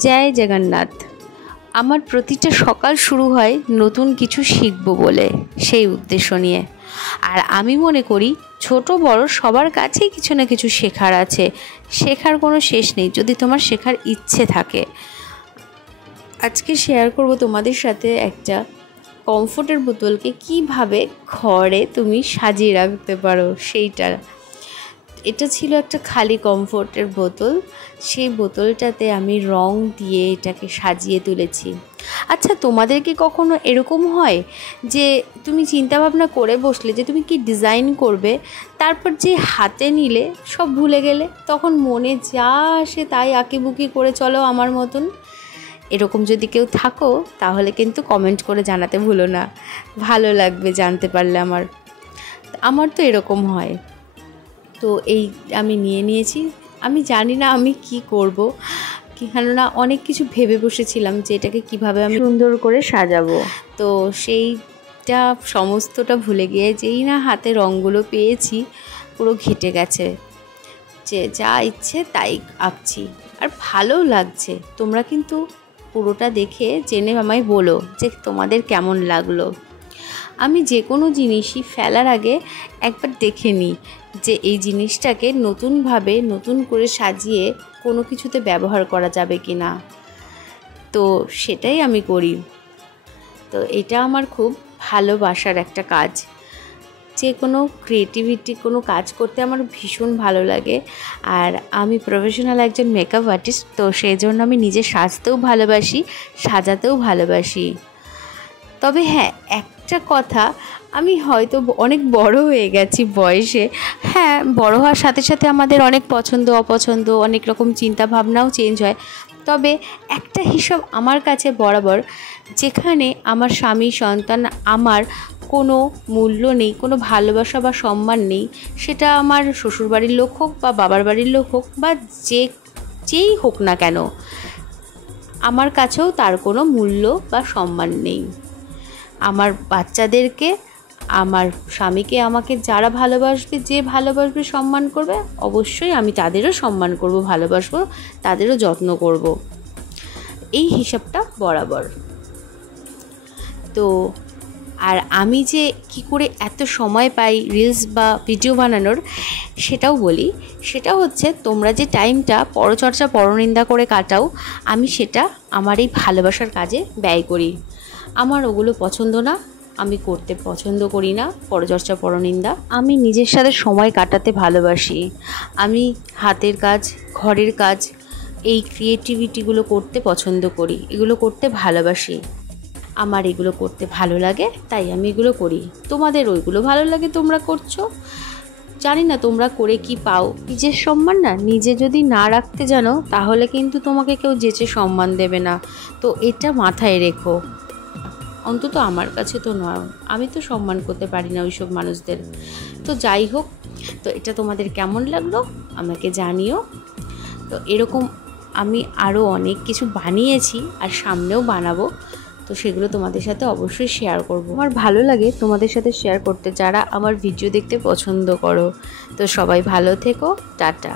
জয় জগন্নাথ। আমার প্রতিটা সকাল শুরু হয় নতুন কিছু শিখব বলে, সেই উদ্দেশ্য নিয়ে। আর আমি মনে করি ছোট বড় সবার কাছেই কিছু না কিছু শেখার আছে, শেখার কোনো শেষ নেই যদি তোমার শেখার ইচ্ছে থাকে। আজকে শেয়ার করব তোমাদের সাথে একটা কমফোর্টের বোতলকে কিভাবে ঘরে তুমি সাজিয়ে রাখতে পারো সেইটা। এটা ছিল একটা খালি কমফোর্টের বোতল, সেই বোতলটাতে আমি রং দিয়ে এটাকে সাজিয়ে তুলেছি। আচ্ছা, তোমাদের কি কখনো এরকম হয় যে তুমি চিন্তাভাবনা করে বসলে যে তুমি কি ডিজাইন করবে, তারপর যে হাতে নিলে সব ভুলে গেলে, তখন মনে যা আসে তাই আঁকিবুকি করে চলো আমার মতন? এরকম যদি কেউ থাকো তাহলে কিন্তু কমেন্ট করে জানাতে ভুলো না, ভালো লাগবে জানতে পারলে। আমার তো এরকম হয়। তো এই আমি নিয়েছি। আমি জানি না আমি কি করব, কেননা অনেক কিছু ভেবে বসেছিলাম যে এটাকে কীভাবে আমি সুন্দর করে সাজাবো। তো সেইটা সমস্তটা ভুলে গিয়ে যেই না হাতে রঙগুলো পেয়েছি, পুরো ঘেটে গেছে, যে যা ইচ্ছে তাই আঁকছি। আর ভালোও লাগছে। তোমরা কিন্তু পুরোটা দেখে জেনে আমায় বলো যে তোমাদের কেমন লাগলো। আমি যে কোনো জিনিসই ফেলার আগে একবার দেখে নিই যে এই জিনিসটাকে নতুনভাবে নতুন করে সাজিয়ে কোনো কিছুতে ব্যবহার করা যাবে কি না। তো সেটাই আমি করি। তো এটা আমার খুব ভালোবাসার একটা কাজ। যে কোনো ক্রিয়েটিভিটি কোনো কাজ করতে আমার ভীষণ ভালো লাগে। আর আমি প্রফেশনাল একজন মেকআপ আর্টিস্ট, তো সেই জন্য আমি নিজে সাজতেও ভালোবাসি, সাজাতেও ভালোবাসি। তবে হ্যাঁ, একটা কথা, আমি হয়তো অনেক বড় হয়ে গেছি বয়সে। হ্যাঁ, বড় হওয়ার সাথে সাথে আমাদের অনেক পছন্দ অপছন্দ, অনেক রকম চিন্তা ভাবনাও চেঞ্জ হয়। তবে একটা হিসাব আমার কাছে বরাবর, যেখানে আমার স্বামী সন্তান আমার কোনো মূল্য নেই, কোনো ভালোবাসা বা সম্মান নেই, সেটা আমার শ্বশুরবাড়ির লোক হোক বা বাবার বাড়ির লোক হোক বা যেই হোক না কেন, আমার কাছেও তার কোনো মূল্য বা সম্মান নেই। আমার বাচ্চাদেরকে, আমার স্বামীকে, আমাকে যারা ভালোবাসবে, যে ভালোবাসবে, সম্মান করবে, অবশ্যই আমি তাদেরও সম্মান করব, ভালোবাসবো, তাদেরও যত্ন করব। এই হিসাবটা বরাবর। তো আর আমি যে কি করে এত সময় পাই রিলস বা ভিডিও বানানোর, সেটাও বলি। সেটা হচ্ছে, তোমরা যে টাইমটা পরচর্চা পরনিন্দা করে কাটাও, আমি সেটা আমার এই ভালোবাসার কাজে ব্যয় করি। আমার ওগুলো পছন্দ না, আমি করতে পছন্দ করি না পরচর্চা পরনিন্দা। আমি নিজের সাথে সময় কাটাতে ভালোবাসি। আমি হাতের কাজ, ঘরের কাজ, এই ক্রিয়েটিভিটিগুলো করতে পছন্দ করি, এগুলো করতে ভালোবাসি। আমার এগুলো করতে ভালো লাগে, তাই আমি এগুলো করি। তোমাদের ওইগুলো ভালো লাগে, তোমরা করছো। জানি না তোমরা করে কি পাও। নিজের সম্মান না, নিজে যদি না রাখতে জানো, তাহলে কিন্তু তোমাকে কেউ যেচে সম্মান দেবে না। তো এটা মাথায় রেখো। অন্তত আমার কাছে তো নয়, আমি তো সম্মান করতে পারি না ওইসব মানুষদের। তো যাই হোক, তো এটা তোমাদের কেমন লাগলো আমাকে জানিও। তো এরকম আমি আরও অনেক কিছু বানিয়েছি আর সামনেও বানাবো, তো সেগুলো তোমাদের সাথে অবশ্যই শেয়ার করব। আমার ভালো লাগে তোমাদের সাথে শেয়ার করতে, যারা আমার ভিডিও দেখতে পছন্দ করো। তো সবাই ভালো থেকো, টাটা।